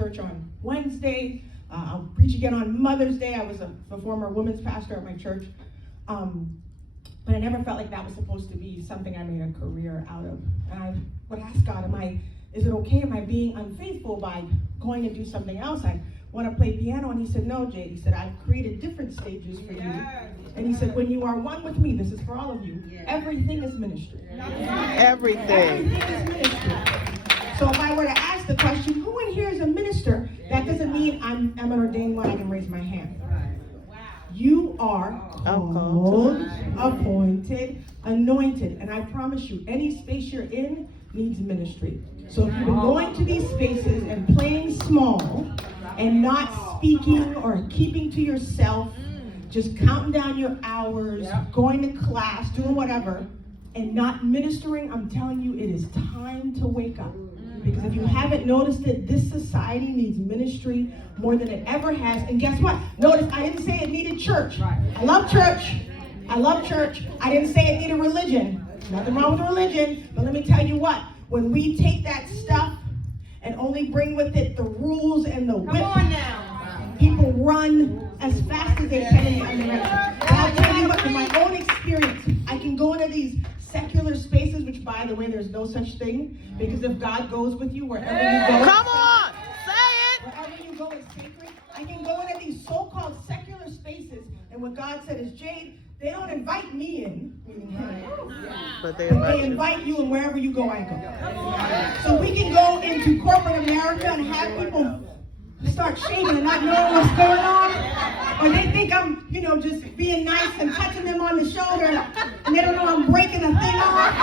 church on Wednesday. I'll preach again on Mother's Day. I was a former women's pastor at my church. But I never felt like that was supposed to be something I made a career out of. And I would ask God, is it okay? Am I being unfaithful by going and do something else? I want to play piano. And he said, no, Jade. He said, I've created different stages for you. And he said, when you are one with me, this is for all of you, everything is ministry. Everything is ministry. So if I were to ask the question, who in here is a minister? That doesn't mean I'm an ordained one. I can raise my hand. You are called, appointed, anointed. And I promise you, any space you're in needs ministry. So if you've been going to these spaces and playing small and not speaking or keeping to yourself, just counting down your hours, going to class, doing whatever, and not ministering, I'm telling you, it is time to wake up. Because if you haven't noticed it, this society needs ministry more than it ever has. And guess what? Notice I didn't say it needed church. I love church. I love church. I didn't say it needed religion. Nothing wrong with religion. But let me tell you what. When we take that stuff and only bring with it the rules and the whip, people run as fast as they can in the other direction. But I'll tell you what, from my own experience, I can go into these secular spaces, which by the way, there's no such thing, because if God goes with you wherever you go, come on, say it. Wherever you go is sacred. I can go into these so-called secular spaces, and what God said is, Jade, they don't invite me in, meaning him, but they invite you, and wherever you go, I go. So we can go into corporate America and have people start shaming and not knowing what's going on, or they think I'm, just being nice and touching them on the shoulder, and they don't know I'm breaking a thing off.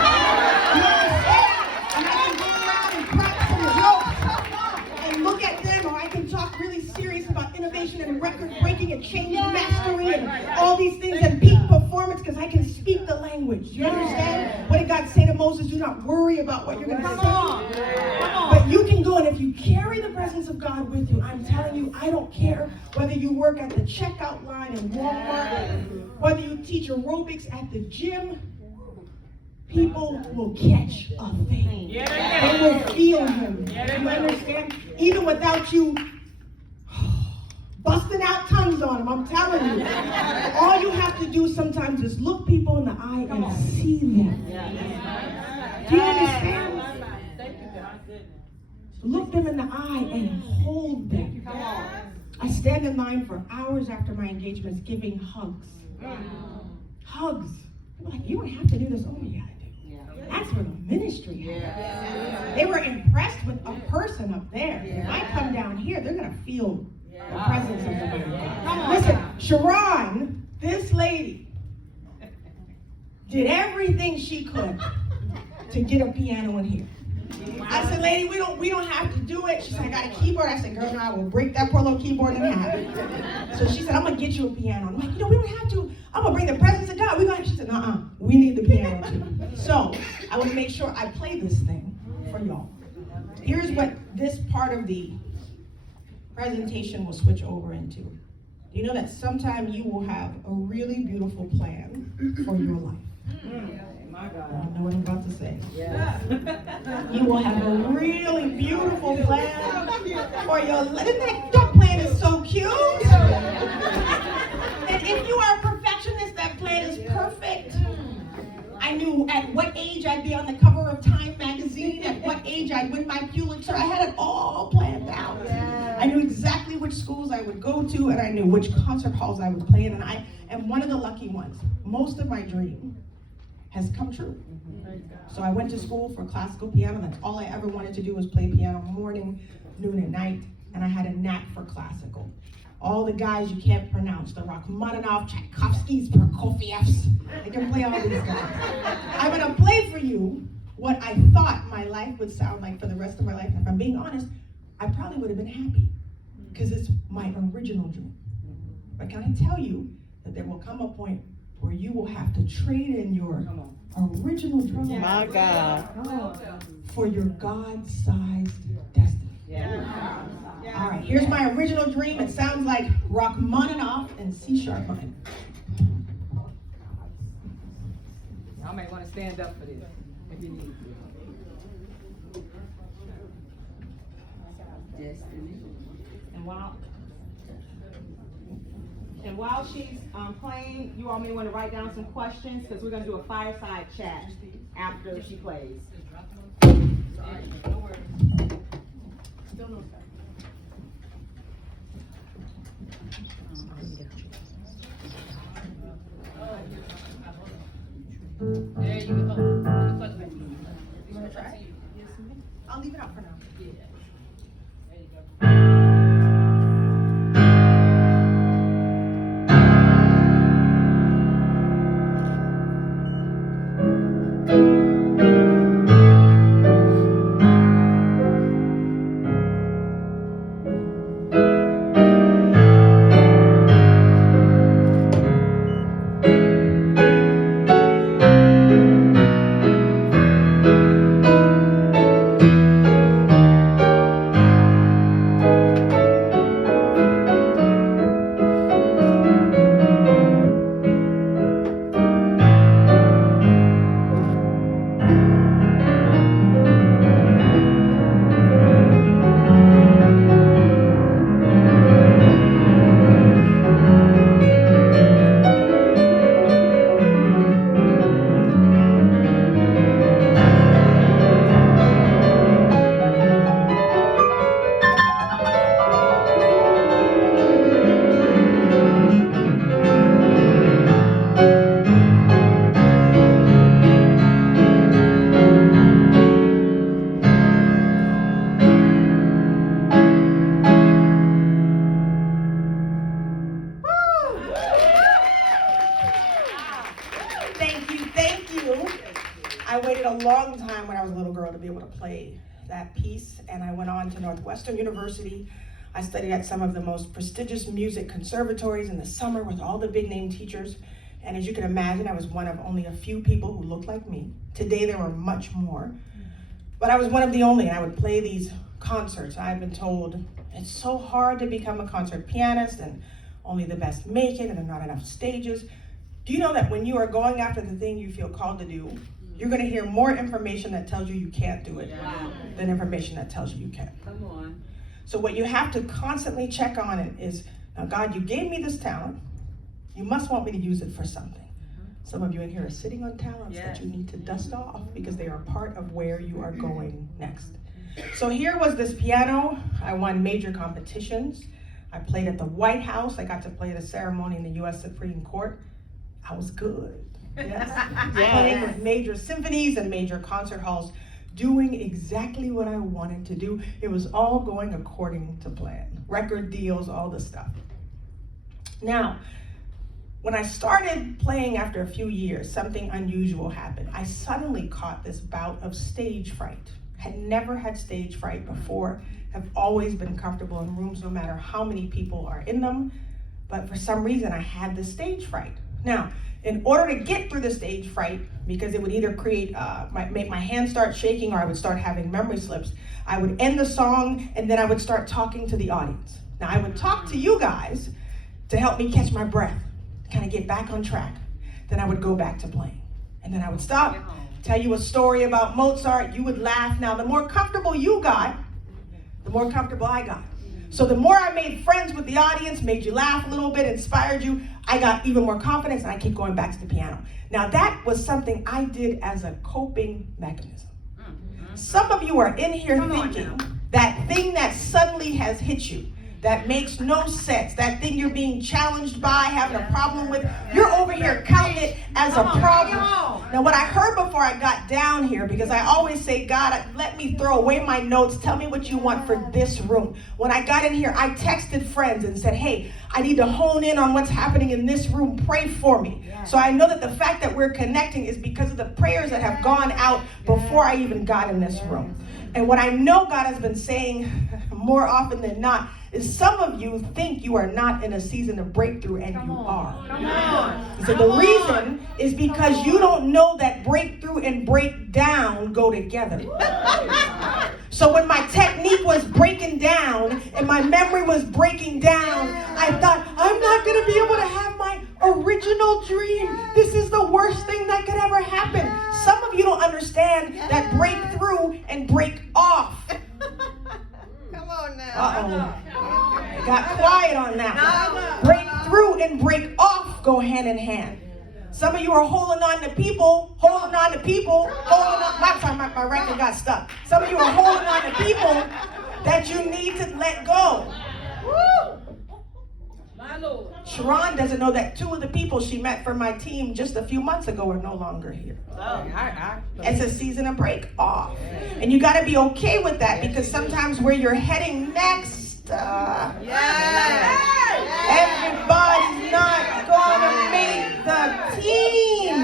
You understand? And I can go around and crack some jokes and look at them, or I can talk really serious about innovation and record breaking and changing mastery and all these things and peak performance because I can speak the language. You understand? What did God say to Moses? Do not worry about what you're going to say. But you can go, and if you carry the presence of God with you, I'm telling you, I don't care whether you work at the checkout line in Walmart, whether you teach aerobics at the gym, people will catch a thing. They will feel him. You understand? Even without you busting out tongues on them, I'm telling you. All you have to do sometimes is look people in the eye and see them. Do you understand? Look them in the eye and hold them. I stand in line for hours after my engagements giving hugs. Hugs. People are like, you don't have to do this. Oh, yeah, I do. That's where the ministry happens. They were impressed with a person up there. If I come down here, they're going to feel the presence of the Lord. Listen, Sharon, this lady, did everything she could to get a piano in here. I said, lady, we don't have to do it. She said, I got a keyboard. I said, girl, no, I will break that poor little keyboard in half. So she said, I'm going to get you a piano. I'm like, we don't have to. I'm going to bring the presence of God. She said, we need the piano too. So I want to make sure I play this thing for y'all. Here's what this part of the presentation will switch over into. You know that sometime you will have a really beautiful plan for your life. I don't know what I'm about to say. You will have a really beautiful plan for your life. That plan is so cute. And if you are a perfectionist, that plan is perfect. I knew at what age I'd be on the cover of Time magazine, at what age I'd win my Pulitzer. I had it all planned out. I knew exactly which schools I would go to, and I knew which concert halls I would play in, and I am one of the lucky ones. Most of my dream has come true. So I went to school for classical piano. That's all I ever wanted to do was play piano morning, noon, and night, and I had a knack for classical. All the guys you can't pronounce, the Rachmaninoff, Tchaikovskys, Prokofievs, I can play all these guys. I'm gonna play for you what I thought my life would sound like for the rest of my life. And if I'm being honest, I probably would have been happy because it's my original dream. But can I tell you that there will come a point where you will have to trade in your original dream, my God, for your God-sized destiny. All right, here's my original dream. It sounds like Rachmaninoff and C-sharp minor. Y'all may want to stand up for this if you need to. And while she's playing, you all may want to write down some questions because we're going to do a fireside chat after she plays. There you go. I'll leave it out for now. I waited a long time when I was a little girl to be able to play that piece, and I went on to Northwestern University. I studied at some of the most prestigious music conservatories in the summer with all the big name teachers, and as you can imagine, I was one of only a few people who looked like me. Today there were much more, but I was one of the only, and I would play these concerts. I've been told it's so hard to become a concert pianist, and only the best make it, and there are not enough stages. Do you know that when you are going after the thing you feel called to do, you're going to hear more information that tells you you can't do it than information that tells you you can. Come on. So what you have to constantly check on it is, now God, you gave me this talent. You must want me to use it for something. Some of you in here are sitting on talents that you need to dust off because they are part of where you are going next. So here was this piano. I won major competitions. I played at the White House. I got to play at a ceremony in the U.S. Supreme Court. I was good. Yes. Playing with major symphonies and major concert halls, doing exactly what I wanted to do. It was all going according to plan. Record deals, all the stuff. Now, when I started playing after a few years, something unusual happened. I suddenly caught this bout of stage fright. Had never had stage fright before, have always been comfortable in rooms no matter how many people are in them, but for some reason I had the stage fright. Now, in order to get through the stage fright, because it would either make my hands start shaking or I would start having memory slips, I would end the song and then I would start talking to the audience. Now I would talk to you guys to help me catch my breath, kind of get back on track. Then I would go back to playing. And then I would stop, tell you a story about Mozart, you would laugh. Now the more comfortable you got, the more comfortable I got. So the more I made friends with the audience, made you laugh a little bit, inspired you, I got even more confidence and I keep going back to the piano. Now that was something I did as a coping mechanism. Some of you are in here thinking that thing that suddenly has hit you, that makes no sense, that thing you're being challenged by, having a problem with, you're over here counting it as a problem. Now what I heard before I got down here, because I always say, God, let me throw away my notes, tell me what you want for this room. When I got in here, I texted friends and said, hey, I need to hone in on what's happening in this room, pray for me. So I know that the fact that we're connecting is because of the prayers that have gone out before I even got in this room. And what I know God has been saying more often than not is some of you think you are not in a season of breakthrough, and you are. So the reason is because you don't know that breakthrough and breakdown go together. So when my technique was breaking down and my memory was breaking down, I thought, I'm not going to be able to have my original dream. This is the worst thing that could ever happen. Some of you don't understand that breakthrough and break off Uh-oh. Got quiet on that one. Breakthrough and break off go hand in hand. Some of you are holding on to people, holding on. I'm sorry, my record got stuck. Some of you are holding on to people that you need to let go. Woo! My Lord. Sharon doesn't know that 2 of the people she met for my team just a few months ago are no longer here. It's a season of break off. And you got to be okay with that, because sometimes where you're heading next, everybody's not going to make the team.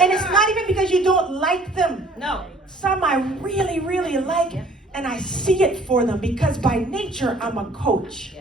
And it's not even because you don't like them. No. Some I really, really like, and I see it for them because by nature I'm a coach.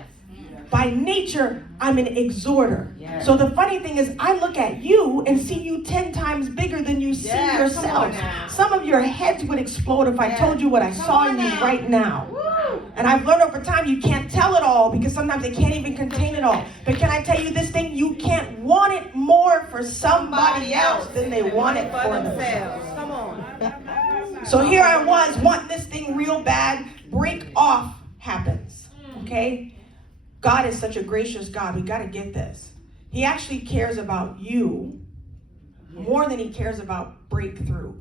By nature, I'm an exhorter. Yes. So the funny thing is, I look at you and see you 10 times bigger than you see yourself. Some of your heads would explode if I told you what I saw in you right now. Woo. And I've learned over time you can't tell it all, because sometimes they can't even contain it all. But can I tell you this thing? You can't want it more for somebody else than they want it for themselves. Come on. So here I was wanting this thing real bad. Break off happens. Okay? God is such a gracious God. We got to get this. He actually cares about you more than he cares about breakthrough.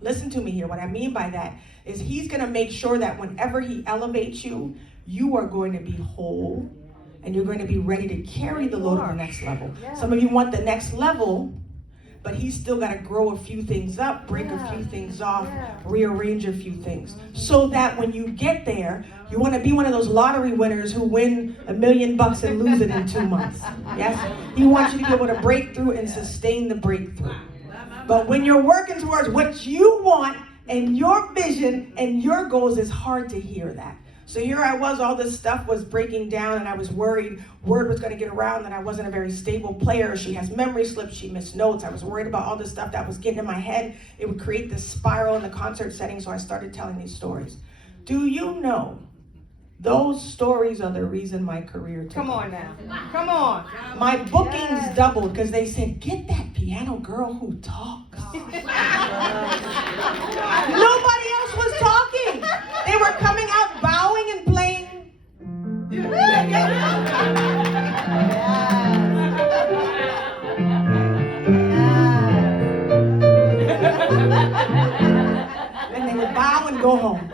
Listen to me here. What I mean by that is he's going to make sure that whenever he elevates you, you are going to be whole and you're going to be ready to carry the load of the next level. Some of you want the next level, but he's still got to grow a few things up, break a few things off, rearrange a few things, so that when you get there, you want to be one of those lottery winners who win $1 million and lose it in 2 months. Yes? He wants you to be able to break through and sustain the breakthrough. But when you're working towards what you want and your vision and your goals, it's hard to hear that. So here I was, all this stuff was breaking down, and I was worried word was going to get around that I wasn't a very stable player. She has memory slips, she missed notes. I was worried about all this stuff that was getting in my head. It would create this spiral in the concert setting, so I started telling these stories. Do you know those stories are the reason my career took Come off? on now. Come on. My bookings doubled because they said, get that piano girl who talks. Nobody else was talking. They were coming out bowing and playing. And they would bow and go home.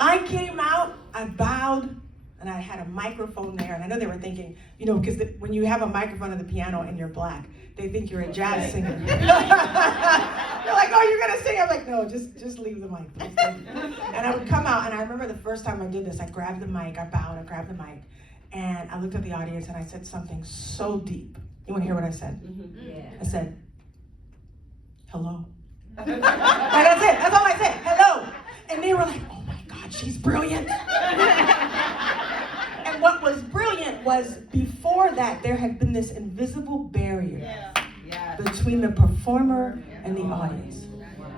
I came out, I bowed, and I had a microphone there, and I know they were thinking, you know, because when you have a microphone on the piano and you're black, they think you're a jazz singer. They're like, oh, you're gonna sing? I'm like, no, just leave the mic. And I would come out, and I remember the first time I did this, I grabbed the mic, I bowed, I grabbed the mic, and I looked at the audience, and I said something so deep. You want to hear what I said? I said, hello. And that's it. That's all I said. Hello. And they were like, oh my God, she's brilliant. And what was brilliant was before that, there had been this invisible barrier between the performer and the audience.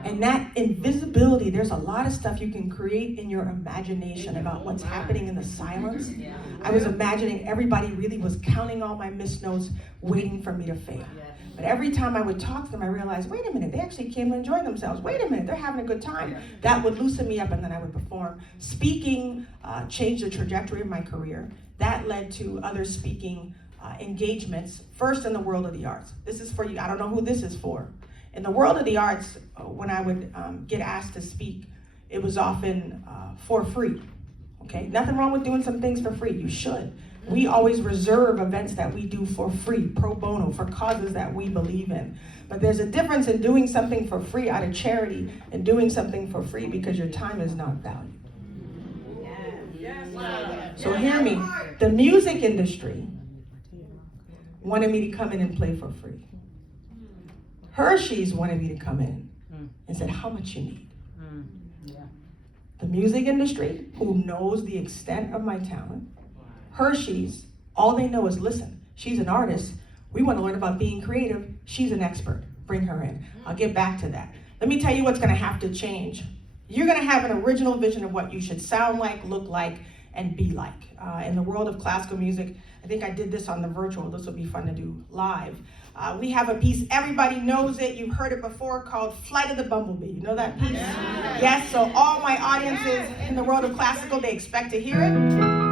And that invisibility, there's a lot of stuff you can create in your imagination about what's happening in the silence. I was imagining everybody really was counting all my missed notes, waiting for me to fail. But every time I would talk to them, I realized, wait a minute, they actually came to enjoy themselves. Wait a minute, they're having a good time. That would loosen me up, and then I would perform. Speaking changed the trajectory of my career. That led to other speaking engagements, first in the world of the arts. This is for you. I don't know who this is for. In the world of the arts, when I would get asked to speak, it was often for free. Okay, nothing wrong with doing some things for free. You should. We always reserve events that we do for free, pro bono, for causes that we believe in. But there's a difference in doing something for free out of charity and doing something for free because your time is not valued. So hear me. The music industry wanted me to come in and play for free. Hershey's wanted me to come in and said, how much you need? The music industry, who knows the extent of my talent, Hershey's, all they know is, listen, she's an artist. We want to learn about being creative. She's an expert. Bring her in. I'll get back to that. Let me tell you what's going to have to change. You're going to have an original vision of what you should sound like, look like, and be like. In the world of classical music, I think I did this on the virtual. This will be fun to do live. We have a piece, everybody knows it, you've heard it before, called Flight of the Bumblebee. You know that piece? Yes, so all my audiences in the world of classical, they expect to hear it.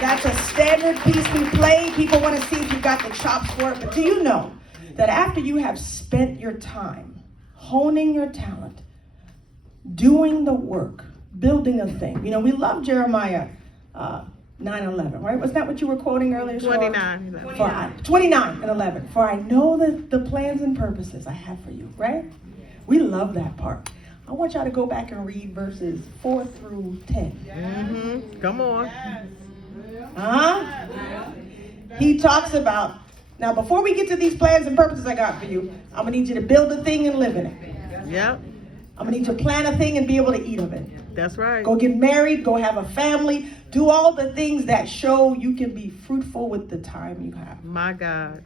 That's a standard piece we play. People want to see if you've got the chops for it. But do you know that after you have spent your time honing your talent, doing the work, building a thing? You know, we love Jeremiah 9:11, right? Was that what you were quoting earlier? 29:11. 29:11. For I know the plans and purposes I have for you, right? We love that part. I want y'all to go back and read verses 4 through 10. Come on. He talks about, now before we get to these plans and purposes I got for you, I'm gonna need you to build a thing and live in it. Yep. I'm gonna need you to plant a thing and be able to eat of it. That's right. Go get married, go have a family, do all the things that show you can be fruitful with the time you have. My God.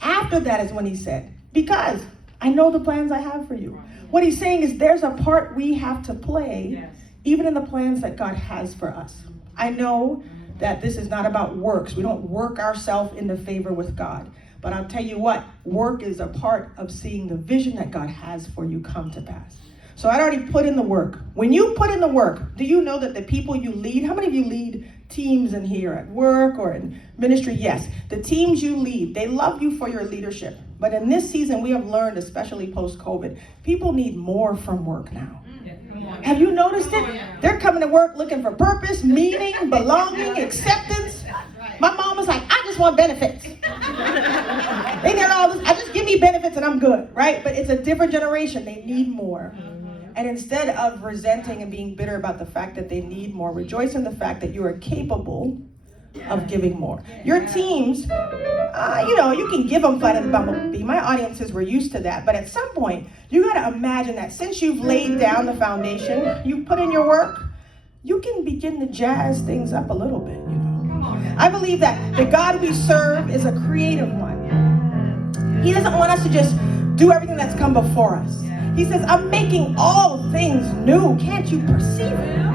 After that is when he said, because I know the plans I have for you. What he's saying is there's a part we have to play, even in the plans that God has for us. I know that this is not about works. We don't work ourselves into favor with God. But I'll tell you what, work is a part of seeing the vision that God has for you come to pass. So I'd already put in the work. When you put in the work, do you know that the people you lead, how many of you lead teams in here at work or in ministry? Yes, the teams you lead, they love you for your leadership. But in this season, we have learned, especially post-COVID, people need more from work now. Have you noticed it? They're coming to work looking for purpose, meaning, belonging, acceptance. My mom was like, I just want benefits. They get all this, I just give me benefits and I'm good, right? But it's a different generation. They need more. And instead of resenting and being bitter about the fact that they need more, rejoice in the fact that you are capable of giving more. Your teams, you can give them Flight of the Bumblebee. My audiences were used to that. But at some point, you got to imagine that since you've laid down the foundation, you've put in your work, you can begin to jazz things up a little bit, you know. I believe that the God we serve is a creative one. He doesn't want us to just do everything that's come before us. He says, I'm making all things new. Can't you perceive it?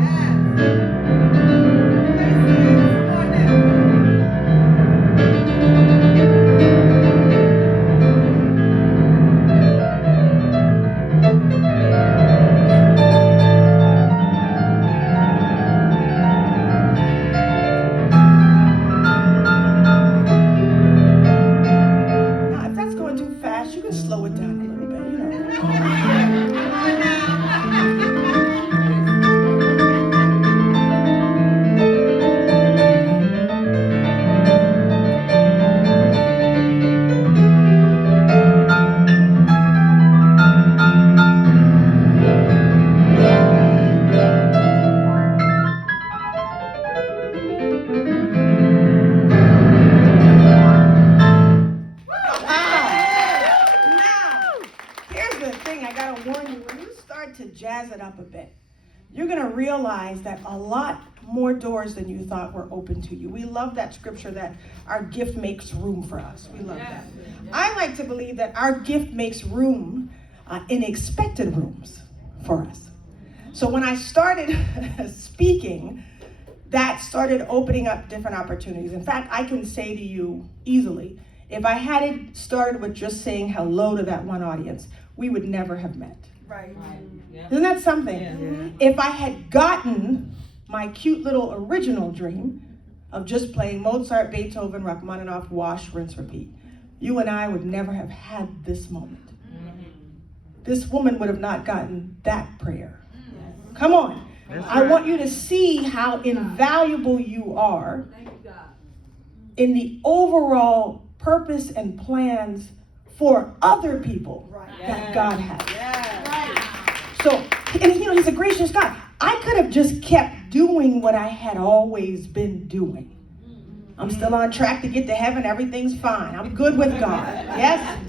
Jazz it up a bit, you're going to realize that a lot more doors than you thought were open to you. We love that scripture that our gift makes room for us. We love that. I like to believe that our gift makes room in expected rooms for us. So when I started speaking, that started opening up different opportunities. In fact, I can say to you easily, if I had started with just saying hello to that one audience, we would never have met. Right. Isn't that something? If I had gotten my cute little original dream of just playing Mozart, Beethoven, Rachmaninoff, wash, rinse, repeat, you and I would never have had this moment. This woman would have not gotten that prayer. Come on. I want you to see how invaluable you are in the overall purpose and plans for other people that God has. So, and you know, he's a gracious God. I could have just kept doing what I had always been doing. I'm still on track to get to heaven. Everything's fine. I'm good with God. Yes?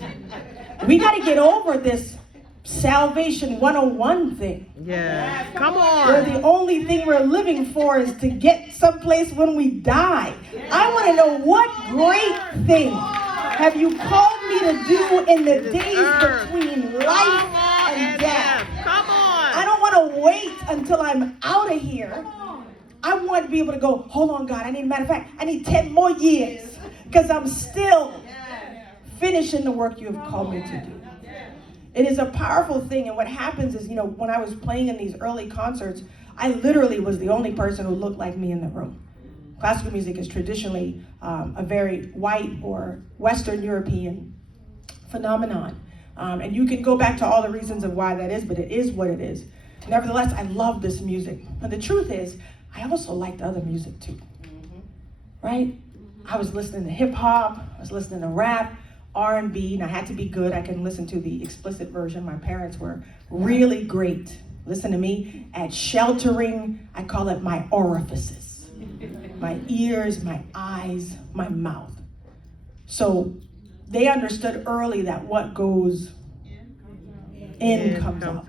We got to get over this salvation 101 thing. Yeah. Come Where on. the only thing we're living for is to get someplace when we die. I want to know, what great thing have you called me to do in the days between life and death? Come on. I don't want to wait until I'm out of here. I want to be able to go, hold on, God, matter of fact, I need 10 more years because I'm still finishing the work you have called me to do. It is a powerful thing, and what happens is, you know, when I was playing in these early concerts, I literally was the only person who looked like me in the room. Classical music is traditionally a very white or Western European phenomenon. And you can go back to all the reasons of why that is, but it is what it is. Nevertheless, I love this music. But the truth is, I also liked other music too. Right? I was listening to hip hop, I was listening to rap, R&B, and I had to be good. I couldn't listen to the explicit version. My parents were really great, listen to me, at sheltering, I call it my orifices. My ears, my eyes, my mouth. So they understood early that what goes in comes out.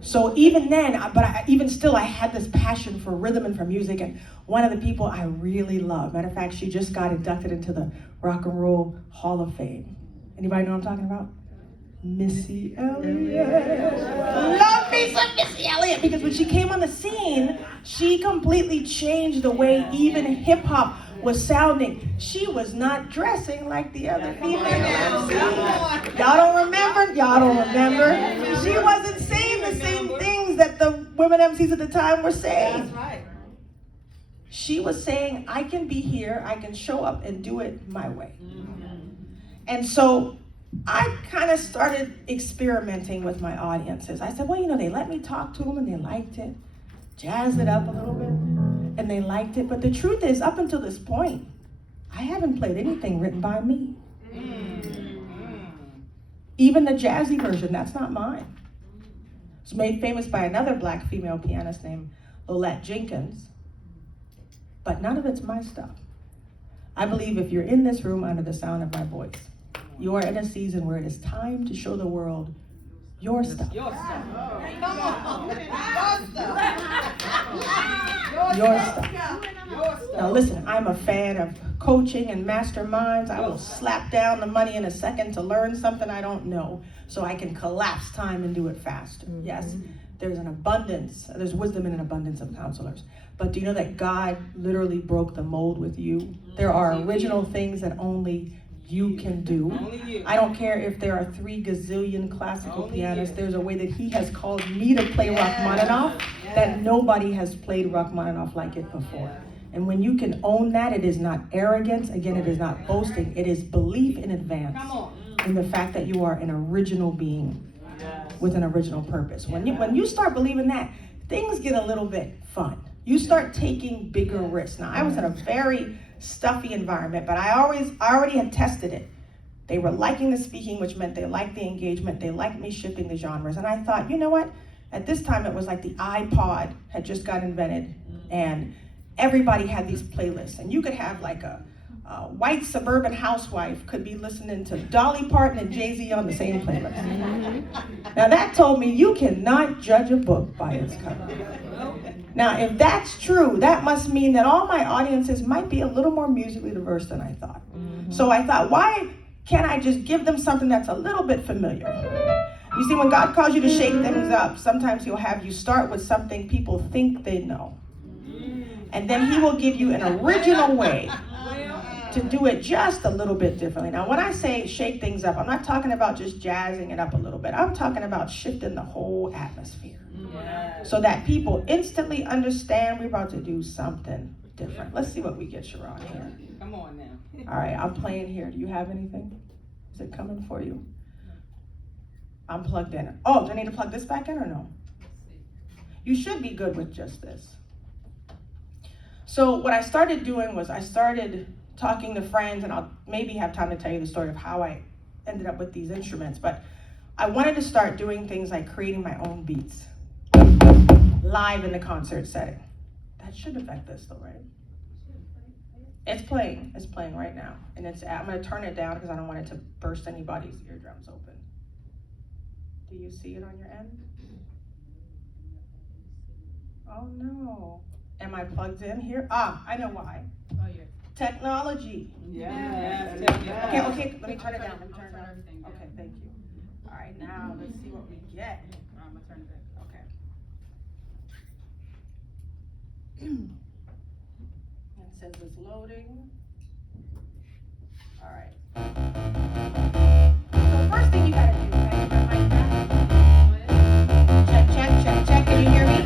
So even then, even still, I had this passion for rhythm and for music. And one of the people I really love, matter of fact, she just got inducted into the Rock and Roll Hall of Fame. Anybody know what I'm talking about? Missy Elliott. Love me some Missy Elliott, because when she came on the scene, she completely changed the way even hip hop was sounding. She was not dressing like the other female MCs. Y'all don't remember? Y'all don't remember? She wasn't saying the same things that the women MCs at the time were saying. That's right. She was saying, I can be here, I can show up and do it my way. And so I kind of started experimenting with my audiences. I said, well, you know, they let me talk to them and they liked it. Jazz it up a little bit, and they liked it. But the truth is, up until this point, I haven't played anything written by me. Even the jazzy version, that's not mine. It's made famous by another black female pianist named Lolette Jenkins, but none of it's my stuff. I believe if you're in this room under the sound of my voice, you are in a season where it is time to show the world your stuff. Your stuff. Come on. Your stuff. Now listen, I'm a fan of coaching and masterminds. I will slap down the money in a second to learn something I don't know so I can collapse time and do it faster. Yes, there's an abundance, there's wisdom in an abundance of counselors. But do you know that God literally broke the mold with you? There are original things that only you can do. I don't care if there are 3 gazillion classical pianists. There's a way that he has called me to play Rachmaninoff that nobody has played Rachmaninoff like it before. And when you can own that, it is not arrogance. Again, it is not boasting. It is belief in advance in the fact that you are an original being with an original purpose. When you start believing that, things get a little bit fun. You start taking bigger risks. Now, I was in a very stuffy environment, but I already had tested it. They were liking the speaking, which meant they liked the engagement. They liked me shifting the genres. And I thought, you know what? At this time, it was like the iPod had just got invented, and everybody had these playlists. And you could have like a white suburban housewife could be listening to Dolly Parton and Jay-Z on the same playlist. Now that told me you cannot judge a book by its cover. Now, if that's true, that must mean that all my audiences might be a little more musically diverse than I thought. So I thought, why can't I just give them something that's a little bit familiar? You see, when God calls you to shake things up, sometimes he'll have you start with something people think they know. And then he will give you an original way to do it just a little bit differently. Now, when I say shake things up, I'm not talking about just jazzing it up a little bit. I'm talking about shifting the whole atmosphere so that people instantly understand we're about to do something different. Let's see what we get, Sharon, here. Come on now. All right, I'm playing here. Do you have anything? Is it coming for you? I'm plugged in. Oh, do I need to plug this back in or no? You should be good with just this. So what I started doing was I started talking to friends, and I'll maybe have time to tell you the story of how I ended up with these instruments, but I wanted to start doing things like creating my own beats live in the concert setting. That should affect this though, right? It's playing right now, and I'm gonna turn it down because I don't want it to burst anybody's eardrums open. Do you see it on your end? Oh no. Am I plugged in here? I know why. Oh, yeah. Technology. Yes. Okay, let me turn it down. Okay, thank you. All right, now let's see what we get. I'm gonna turn it back. Okay. It says it's loading. All right. So first thing you gotta do, check. Can you hear me?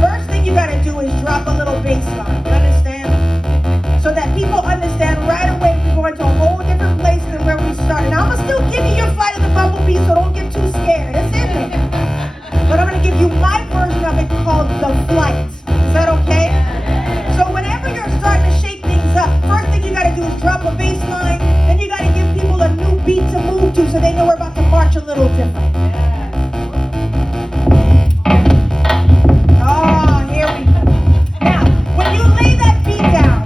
First thing you gotta do is drop a little bass line. You understand? So that people understand right away we're going to a whole different place than where we started. Now I'm gonna still give you your Flight of the Bumblebee, so don't get too scared. It's in there. But I'm gonna give you my version of it called The Flight. Is that okay? So whenever you're starting to shake things up, first thing you gotta do is drop a bass line, then you gotta give people a new beat to move to so they know we're about to march a little different. Oh, here we go. Now, when you lay that beat down,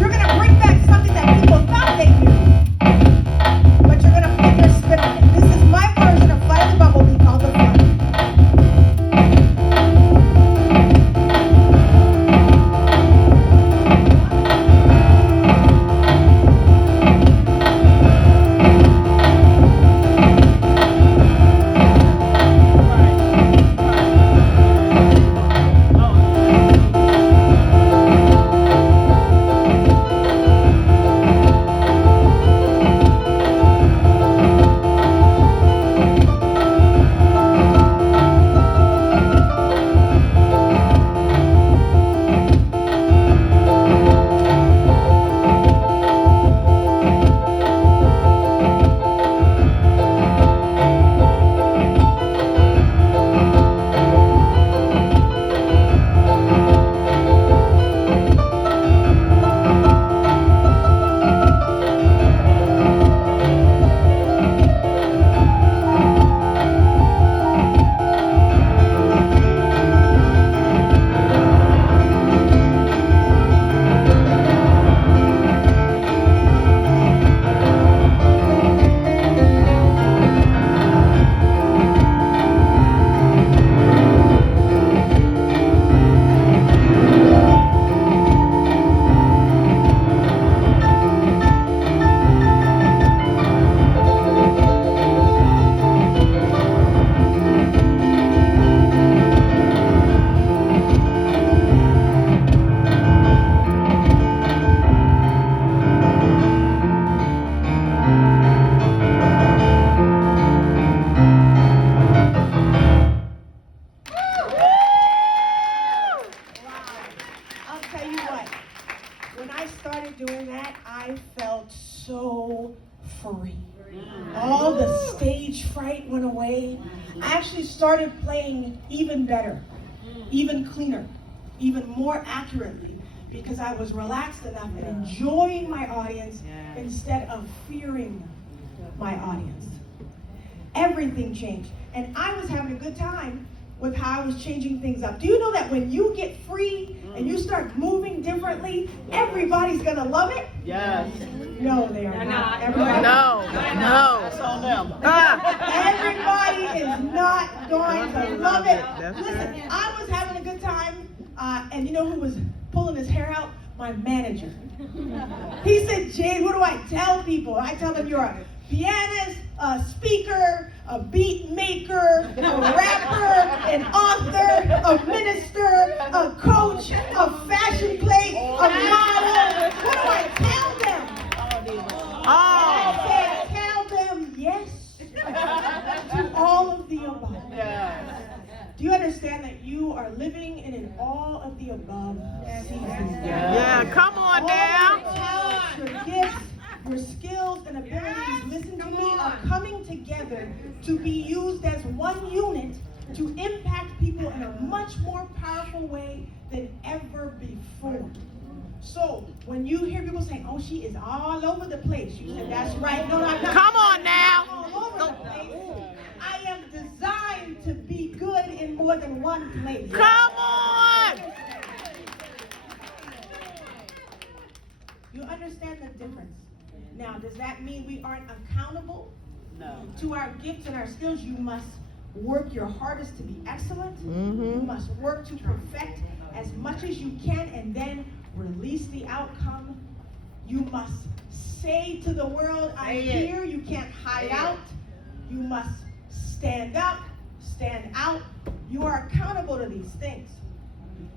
you're gonna bring back something that people thought they knew, but you're gonna put your spin on it. This is my version of Flight of the Bumblebee called The Flight. All the stage fright went away. I actually started playing even better, even cleaner, even more accurately, because I was relaxed enough and enjoying my audience instead of fearing my audience. Everything changed, and I was having a good time with how I was changing things up. Do you know that when you get free and you start moving differently, everybody's gonna love it? Yes. No, they are not. Everybody, No. That's on them. everybody is not going to love it. That's Listen, right. I was having a good time, and you know who was pulling his hair out? My manager. He said, Jade, what do I tell people? I tell them you're a pianist, a speaker, a beat maker, a rapper, an author, a minister, a coach, a fashion plate, a model. What do I tell them? I said, tell them yes to all of the above. Yes. Do you understand that you are living in an all of the above season? Yeah, come on now. All your talents, your gifts, your skills and abilities, listen to me, are coming together to be used as one unit to impact people in a much more powerful way than ever before. So when you hear people saying, "Oh, she is all over the place," you say, "That's right." No, I'm not. Come on now. All over the place. I am designed to be good in more than one place. Come on. You understand the difference. Now, does that mean we aren't accountable? No. To our gifts and our skills? You must work your hardest to be excellent. Mhm. You must work to perfect as much as you can and then release the outcome. You must say to the world, "I'm here." You can't hide out. You must stand up, stand out. You are accountable to these things.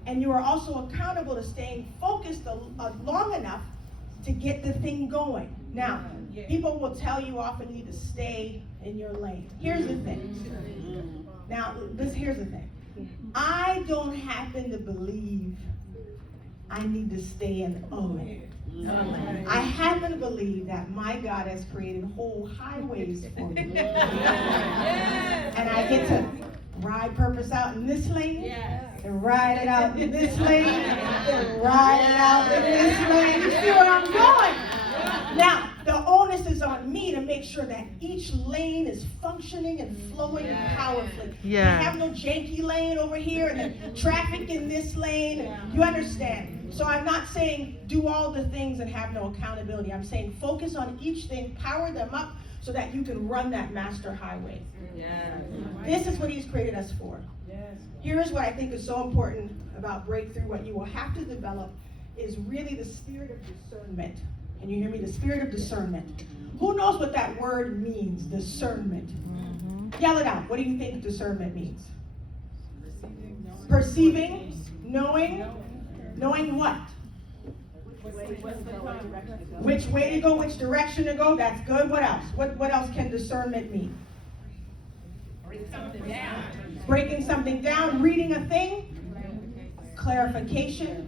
And you are also accountable to staying focused long enough to get the thing going. Now, people will tell you often you need to stay in your lane. Here's the thing. Now, here's the thing. I don't happen to believe I need to stay in a lane. I happen to believe that my God has created whole highways for me. And I get to ride purpose out in this lane, and ride it out in this lane, and ride it out in this lane. You see where I'm going? Now, the onus is on me to make sure that each lane is functioning and flowing powerfully. Yeah. We have no janky lane over here and then traffic in this lane. You understand? So I'm not saying do all the things and have no accountability. I'm saying focus on each thing, power them up so that you can run that master highway. This is what he's created us for. Here's what I think is so important about breakthrough. What you will have to develop is really the spirit of discernment. Can you hear me? The spirit of discernment. Who knows what that word means, discernment? Yell it out. What do you think discernment means? Perceiving, knowing. Knowing what? Which way to go, which direction to go. That's good. What else? What else can discernment mean? Breaking something down, reading a thing, clarification,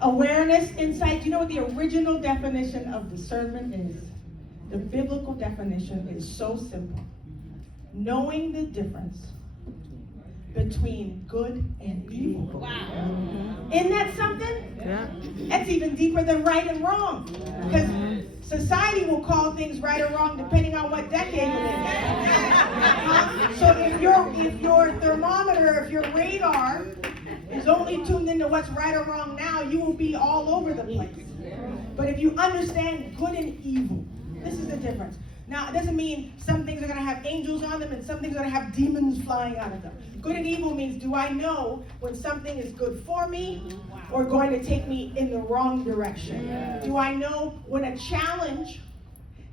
awareness, insight. Do you know what the original definition of discernment is? The biblical definition is so simple. Knowing the difference between good and evil. Wow. Isn't that something? Yeah. That's even deeper than right and wrong. Because society will call things right or wrong depending on what decade it is. So if your thermometer, if your radar is only tuned into what's right or wrong now, you will be all over the place. But if you understand good and evil, this is the difference. Now, it doesn't mean some things are going to have angels on them and some things are going to have demons flying out of them. Good and evil means, do I know when something is good for me or going to take me in the wrong direction? Yeah. Do I know when a challenge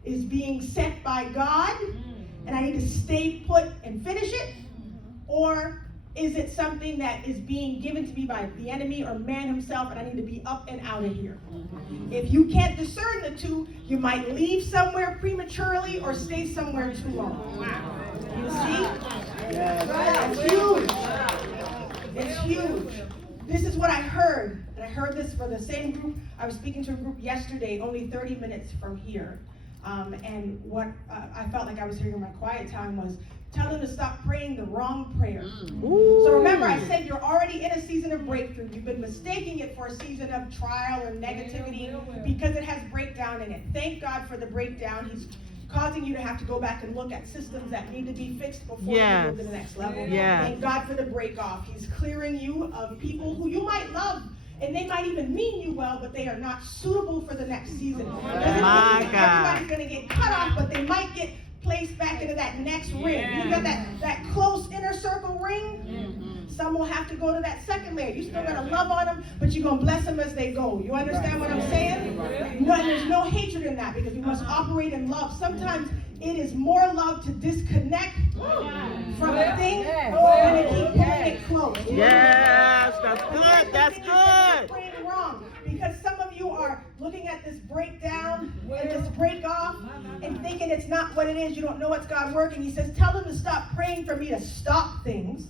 is being set by God and I need to stay put and finish it? Or is it something that is being given to me by the enemy or man himself and I need to be up and out of here? If you can't discern the two, you might leave somewhere prematurely or stay somewhere too long. Wow. You see? It's huge. It's huge. This is what I heard. And I heard this for the same group. I was speaking to a group yesterday, only 30 minutes from here. And what I felt like I was hearing in my quiet time was, tell them to stop praying the wrong prayer. So remember, I said you're already in a season of breakthrough. You've been mistaking it for a season of trial or negativity because it has breakdown in it. Thank God for the breakdown. He's causing you to have to go back and look at systems that need to be fixed before you move to the next level. Thank God for the break off. He's clearing you of people who you might love. And they might even mean you well, but they are not suitable for the next season. My God. Everybody's going to get cut off, but they might get placed back into that next ring. You got that close inner circle ring? Some will have to go to that second layer. You still got to love on them, but you're going to bless them as they go. You understand what I'm saying? No, there's no hatred in that because we must operate in love. Sometimes it is more love to disconnect from a thing than to keep pulling it close. Yes, that's good. That's good. Praying wrong because some of you are looking at this breakdown and this break off and thinking it's not what it is. You don't know what's God working. He says, tell them to stop praying for me to stop things.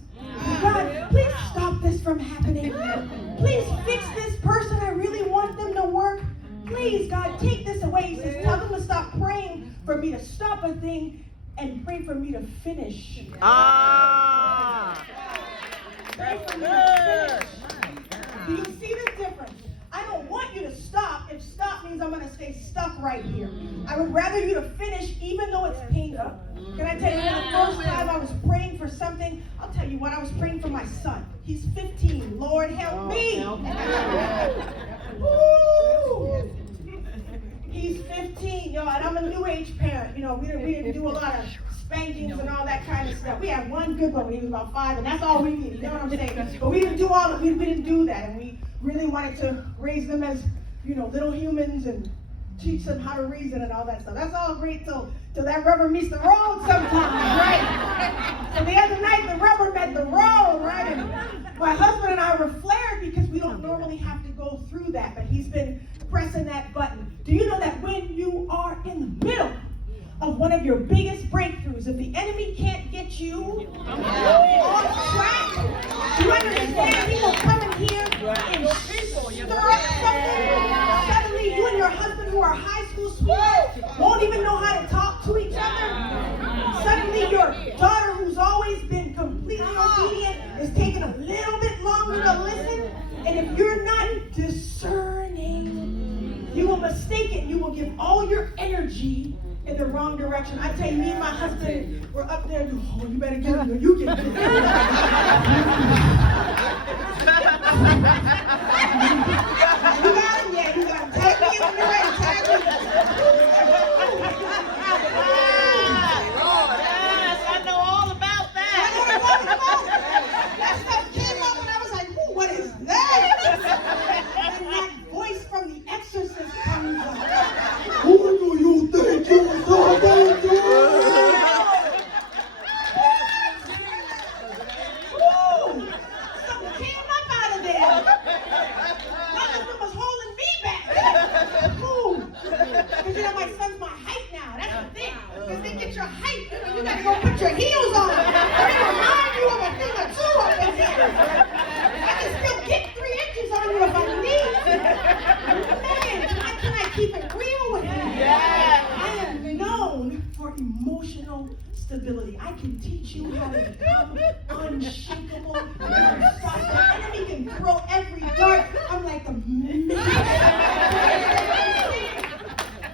God, please stop this from happening. Please fix this person. I really want them to work. Please, God, take this away. He says, tell them to stop praying for me to stop a thing and pray for me to finish. Pray for me to finish. Do you see the difference? I don't want means I'm going to stay stuck right here. I would rather you to finish even though it's painful. Can I tell you, the first time I was praying for something, I'll tell you what, I was praying for my son. He's 15. Lord, help me. Woo! He's 15, and I'm a new age parent. We didn't do a lot of spankings and all that kind of stuff. We had one good one when he was about 5, and that's all we needed. You know what I'm saying? But we didn't do all of we didn't do that, and we really wanted to raise them as little humans and teach them how to reason and all that stuff. That's all great till that rubber meets the road sometimes, right? So the other night the rubber met the road, right? And my husband and I were flared because we don't normally have to go through that, but he's been pressing that button. Do you know that when you are in the middle of one of your biggest breakthroughs, if the enemy can't get you off track, you understand he will come in here and stir up something. Suddenly you and your husband, who are high school sweethearts, won't even know how to talk to each other. Suddenly your daughter, who's always been completely obedient, is taking a little bit longer to listen. And if you're not discerning, you will mistake it. You will give all your energy in the wrong direction. I tell you, me and my husband were up there. Oh, you better get it. You get it. You got him? Yeah, you got him. Tag me in when you're ready. Tag me. Yes, I know all about that. That stuff came up and I was like, ooh, what is that? And that voice from The Exorcist comes up. Who do you think you're talking to? Ooh, something came up out of there. My husband was holding me back. Ooh, because my son's my height now. That's the thing. Because they get your height, you got to go put your heels on. They remind you of a thing or two up in here. I can still get 3 inches on you if I need to. Man, can I keep it real with you? Yes. I am known for emotional stability. I can teach you how to become unshakable and unstoppable. The enemy can throw every dart. I'm like a missile.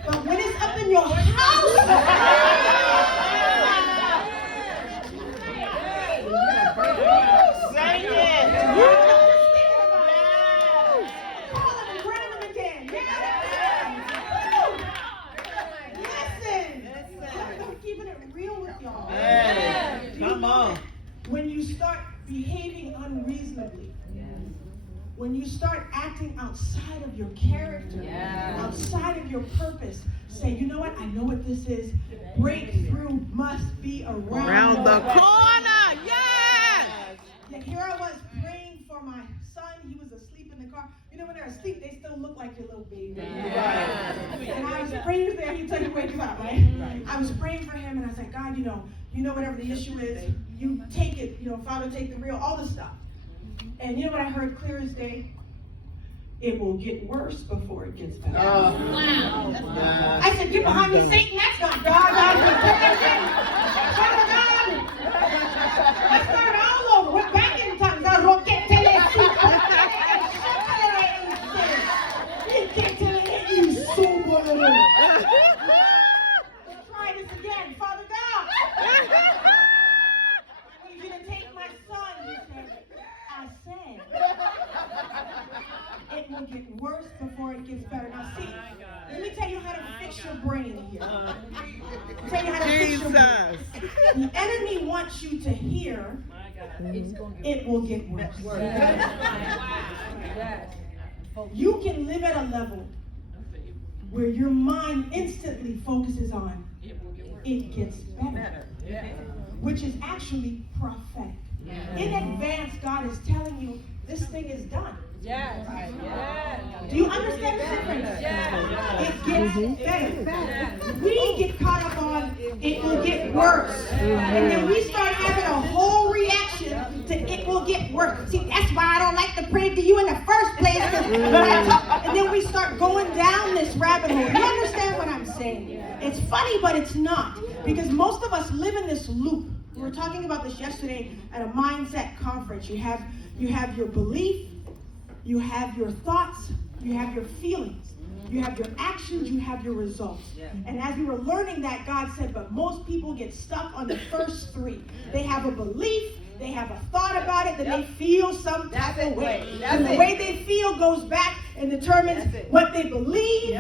But when it's up in your house, Say it. call him and bring him again. Listen. I'm keeping it real with y'all. Yes. Come on. When you start behaving unreasonably, when you start acting outside of your character, outside of your purpose, say, you know what? I know what this is. Breakthrough must be around the corner. Yes. And here I was praying for my son. He was asleep in the car. When they're asleep, they still look like your little baby. And I was praying for him until he wakes up, right? I was praying for him, and I was like, God, you know whatever the issue is, you take it. Father, take the real, all the stuff. And you know what I heard clear as day? It will get worse before it gets better. Wow. I said, get behind me, Satan. That's not God. Let's start all over. We're back in time. Try this again. Father God, I need you to take my son. He said, I said, it will get worse before it gets better. Now see, let me tell you how to fix your brain here. Tell you how to fix your brain. The enemy wants you to hear, it will get worse. You can live at a level where your mind instantly focuses on, it gets better, which is actually prophetic. In advance, God is telling you, this thing is done. Do you understand the difference? It gets better. We get caught up on, it will get worse. And then we start having a whole reaction to, it will get worse. See, that's why I don't like to pray to you in the first place. And then we start going down this rabbit hole. You understand what I'm saying? It's funny, but it's not. Because most of us live in this loop. We were talking about this yesterday at a mindset conference. You have your belief, you have your thoughts, you have your feelings. You have your actions, you have your results. And as we were learning that, God said, but most people get stuck on the first three. They have a belief, they have a thought about it, then they feel some type of way. And the way they feel goes back and determines what they believe.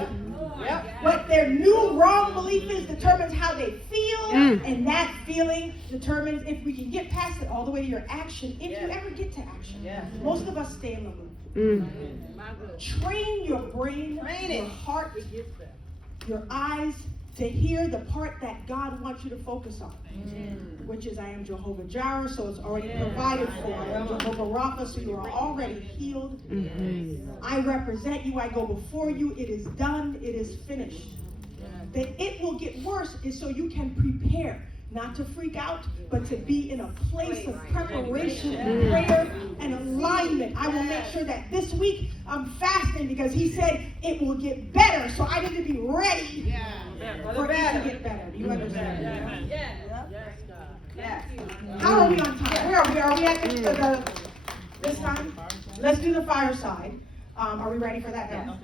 What their new wrong belief is determines how they feel, and that feeling determines if we can get past it all the way to your action, if you ever get to action. Most of us stay in the loop. Train your brain, your heart, your eyes to hear the part that God wants you to focus on, which is I am Jehovah Jireh, so it's already provided for. I am Jehovah Rapha, so you are already healed. I represent you. I go before you. It is done. It is finished. That it will get worse is so you can prepare, not to freak out, but to be in a place of preparation and prayer and alignment. I will make sure that this week I'm fasting because he said it will get better, so I need to be ready for it to get better. Do you understand? Yes. How are we on time? Where are we? Are we at this time? Let's do the fireside. Are we ready for that now?